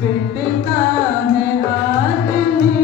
पिटता है आदमी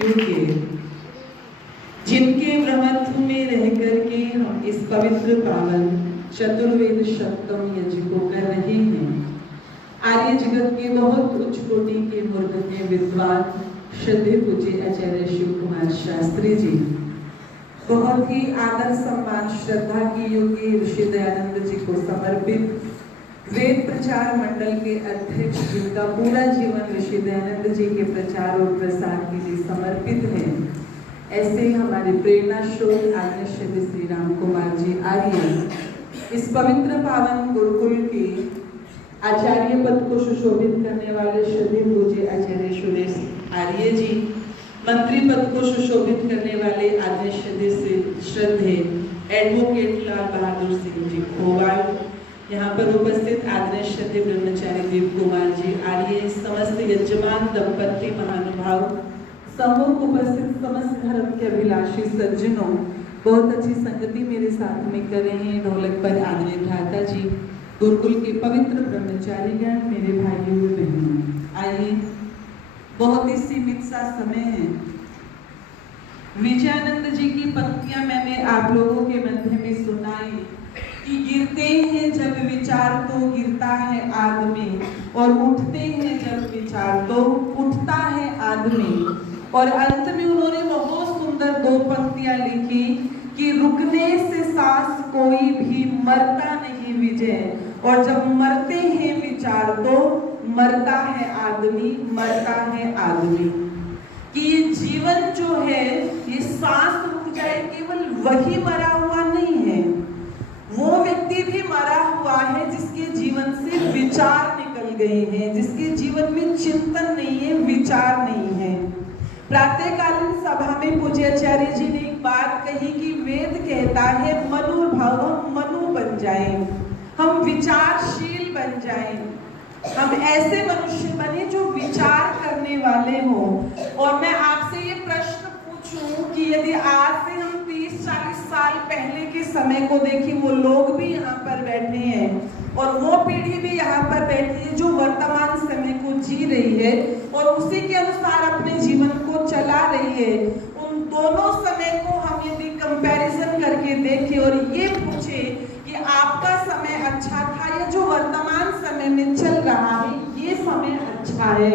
ऋषियों के, जिनके ब्रह्मत्व में रह करके हम इस पवित्र पावन चतुर्वेद सप्तम यज्ञ को कर रहे हैं। आर्य जगत के बहुत उच्च कोटि के मूर्धन्य विद्वान श्रद्धेय पूज्य आचार्य शिव कुमार शास्त्री जी, बहुत ही आदर सम्मान श्रद्धा की योग्य ऋषि दयानंद जी को समर्पित वेद प्रचार मंडल के अध्यक्ष, जिनका पूरा जीवन ऋषि दयानंद जी के प्रचार और प्रसार के लिए समर्पित है, ऐसे ही हमारे प्रेरणा स्रोत आदरणीय श्री श्री राम कुमार जी आर्य इस पवित्र पावन गुरुकुल के आचार्य पद को सुशोभित करने वाले श्रद्धेय पूज्य आचार्य सुरेश आर्य जी, मंत्री पद को सुशोभित करने वाले आदरणीय श्रद्धेय एडवोकेट लाल बहादुर सिंह जी खोवाल, यहाँ पर उपस्थित आदरणीय श्रद्धेय ब्रह्मचारी देव कुमार जी आर्य, समस्त यजमान दंपति महानुभाव, सम्मुख उपस्थित समस्त धर्म के अभिलाषी सज्जनों, बहुत अच्छी संगति मेरे साथ में कर रहे हैं। ढोलक पर आदरणीय भ्राता जी, गुरुकुल के पवित्र ब्रह्मचारीगण, मेरे भाइयों और बहनों, आइए, बहुत ही सीमित सा समय है। विजयानंद जी की पंक्तियां मैंने आप लोगों के मध्य में सुनाई कि गिरते हैं जब विचार तो गिरता है आदमी, और उठते हैं जब विचार तो उठता है आदमी। और अंत में उन्होंने बहुत सुंदर दो पंक्तियां लिखी कि रुकने से सांस कोई भी मरता नहीं विजय, और जब मरते हैं विचार तो मरता है आदमी, मरता है आदमी। कि ये जीवन जो है, ये सांस रुक जाए, केवल वही मरा हुआ नहीं है, वो व्यक्ति भी मरा हुआ है जिसके जीवन से विचार निकल गए हैं, जिसके जीवन में चिंतन नहीं है, विचार नहीं है। प्रातःकालीन सभा में पूज्याचार्य जी ने एक बात कही कि वेद कहता है मनोभाव, हम मनु बन जाएं, हम विचारशील बन जाएं, हम ऐसे मनुष्य बने जो विचार करने वाले हों। और मैं आपसे ये प्रश्न पूछूं कि यदि आज से हम 30-40 साल पहले के समय को देखें, वो लोग भी यहाँ पर बैठे हैं और वो पीढ़ी भी यहाँ पर बैठी है जो वर्तमान समय को जी रही है और उसी के अनुसार अपने जीवन को चला रही है, उन दोनों समय को हम यदि कंपैरिजन करके देखें और ये पूछे कि आपका समय अच्छा था या जो वर्तमान समय में चल रहा है ये समय अच्छा है,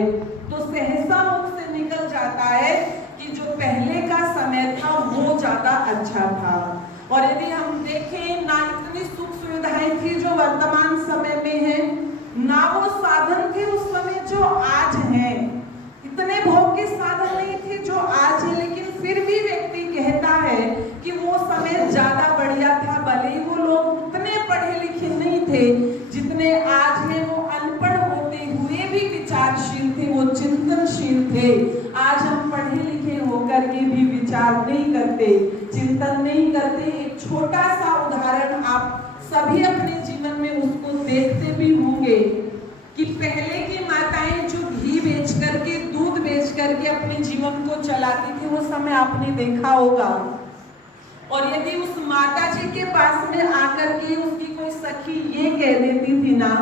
तो सहसा मुख से निकल जाता है कि जो पहले का समय था वो ज्यादा अच्छा था। और यदि हम देखें, ना इतनी सुख सुविधाएं थी जो वर्तमान समय में है, ना वो साधन थे उस समय जो आज हैं, इतने भोग के साधन नहीं थे जो आज है, लेकिन फिर भी व्यक्ति कहता है कि वो समय ज्यादा बढ़िया था। भले ही वो लोग उतने पढ़े लिखे नहीं थे जितने आज हैं, वो अनपढ़ होते हुए भी विचारशील थे, वो चिंतनशील थे। आज हम पढ़े लिखे होकर के भी विचार नहीं करते, चिंतन नहीं करते। एक छोटा सा उदाहरण आप सभी अपने जीवन में उसको देखते भी होंगे कि पहले की माताएं जो घी बेच करके, दूध बेच करके अपने जीवन को चलाती थी, वो समय आपने देखा होगा। और यदि उस माता जी के पास में आकर के उसकी कोई सखी ये कह देती थी ना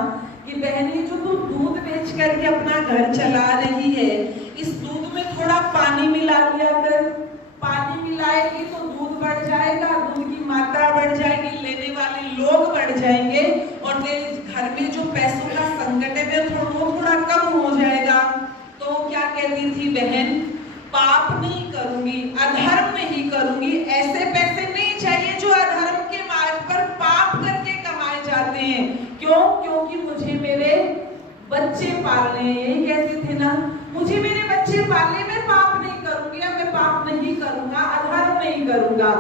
कि बहनी, जो तू दूध बेच करके अपना घर चला रही है, इस दूध में थोड़ा पानी मिला दिया कर, पानी मिलाएगी तो दूध बढ़ जाएगा, दूध की मात्रा बढ़ जाएगी, लेने वाले लोग बढ़ जाएंगे और तेरे घर में जो पैसों का संकट है वो थोड़ा कम हो जाएगा। तो क्या कहती थी बहन, पाप नहीं करूंगी, अधर्म नहीं करूंगी, ऐसे पैसे नहीं चाहिए जो अधर्म के मार्ग पर पाप करके कमाए जाते हैं। क्यों? क्योंकि मुझे मेरे बच्चे पालने हैं। यही कहती थी ना, मुझे मेरे बच्चे पालने में पाप नहीं करूंगी, मैं पाप नहीं करूंगा, अधर्म नहीं करूंगा।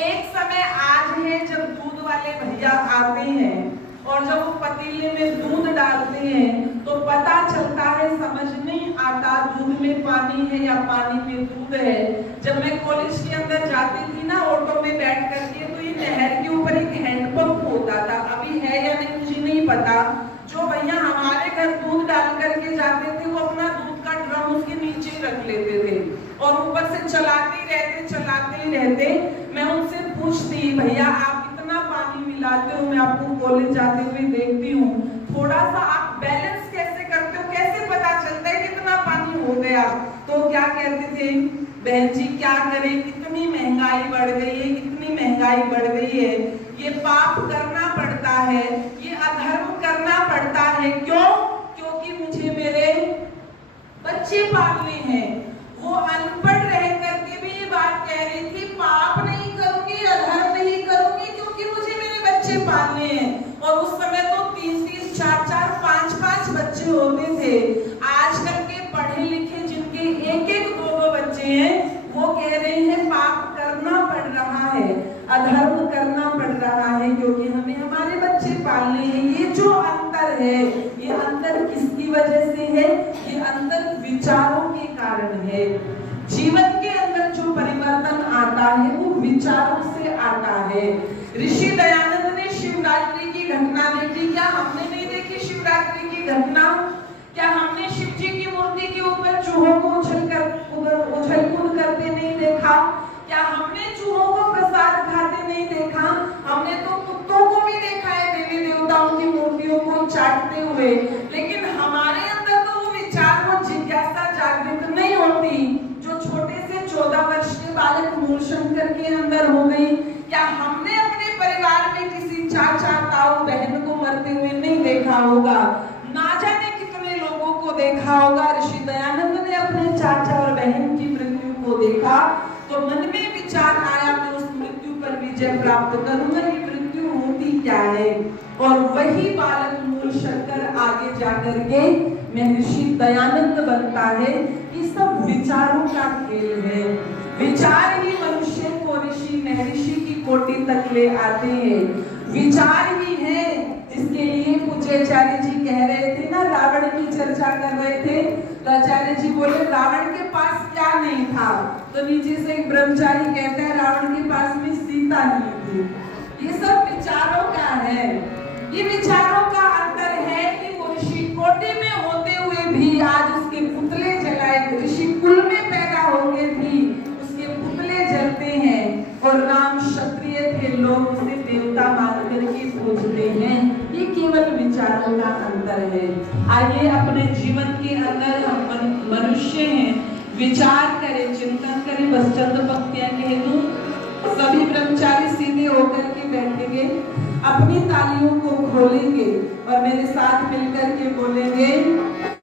एक समय आज है जब दूध वाले भैया आते हैं और जब वो पतीले में दूध डालते हैं तो पता चलता है, समझ नहीं आता दूध में पानी है या पानी में दूध है। जब मैं कॉलेज के अंदर जाती थी ना ऑटो में बैठ करके, तो ये नहर के ऊपर एक हैंडपंप होता था, अभी है या नहीं मुझे नहीं पता। जो भैया हमारे घर दूध डाल करके जाते थे वो अपना दूध का ड्रम उसके नीचे रख लेते थे और ऊपर से चलाते ही रहते। मैं उनसे पूछती, भैया आप इतना पानी मिलाते हो, मैं आपको कॉलेज जाते हुए देखती हूँ, थोड़ा सा आप बैलेंस कैसे करते हो, कैसे पता चलता है कितना पानी हो गया? तो क्या कहते थे, बहन जी क्या करें, इतनी महंगाई बढ़ गई है, इतनी महंगाई बढ़ गई है, ये पाप करना पड़ता है, ये अधर्म करना पड़ता है। क्यों? क्योंकि मुझे मेरे बच्चे पालने हैं। वो अनपढ़ रह करके भी ये बात कह रही थी, पाप नहीं करूंगी, अधर्म नहीं करूंगी, क्योंकि मुझे मेरे बच्चे पालने हैं। और उस समय तो 30-30, 4-4, 5-5 बच्चे होते थे। आजकल के पढ़े लिखे जिनके 1-1, 2-2 बच्चे हैं, वो कह रहे हैं पाप करना पड़ रहा है, अधर्म करना पड़ रहा है, क्योंकि हमें हमारे बच्चे पालने हैं। ये जो अंतर है, ये अंतर किसकी वजह से है? ये अंतर विचारों के कारण है। जीवन के अंदर जो परिवर्तन आता है वो विचारों से आता है। ऋषि दयानंद ने शिवरात्रि की घटना देखी, क्या हमने नहीं देखी शिवरात्रि की घटना? क्या हमने शिव जी की मूर्ति के ऊपर चूहों को उछल कूद करते नहीं देखा? क्या हमने चूहों को प्रसाद खाते नहीं देखा? हमने तो कुत्तों को भी देखा है देवी देवताओं की मूर्तियों को चाटते हुए। लेकिन हमारे अंदर तो वो विचार, वो जिज्ञासा जागृत नहीं होती जो छोटे से 14 वर्ष के बालक मूलशंकर के अंदर हो गई। क्या हमने अपने परिवार में किसी चाचा, ताऊ, बहन को मरते हुए नहीं देखा होगा? ना जाने कितने लोगों को देखा होगा। ऋषि दयानंद ने अपने चाचा और बहन की मृत्यु को देखा तो मन में विचार आया, मैं उस मृत्यु पर विजय प्राप्त करूंगा। ये मृत्यु होती क्या है? और वही बालक मूलशंकर आगे जाकर के महर्षि दयानंद बनता है। ये सब विचारों का खेल है। विचार ही मनुष्य को ऋषि महर्षि की कोटि तक ले आते हैं। विचार ही है जिसके लिए पूज्याचार्य जी कह रहे थे ना, रावण की चर्चा कर रहे थे, तो आचार्य जी बोले रावण के पास क्या नहीं था? तो नीचे से एक ब्रह्मचारी कहता है रावण के पास में सीता नहीं थी। ये सब विचारों का है। ये विचारों का अंतर है कि वो ऋषि कोटि में होते हुए भी आज उसके पुतले जलाए, ऋषि कुल में पैदा होके भी उसके पुतले जलते हैं। और राम क्षत्रिय थे, लोग उसे देवता मानकर के पूजते हैं। ये केवल विचारों का अंतर है। आइए अपने जीवन के अंदर हम मनुष्य हैं, विचार करें, चिंतन करें। बस चंद पंक्तियां कह दूं। सभी ब्रह्मचारी सीधे होकर के बैठेंगे, अपनी तालियों को खोलेंगे और मेरे साथ मिलकर के बोलेंगे,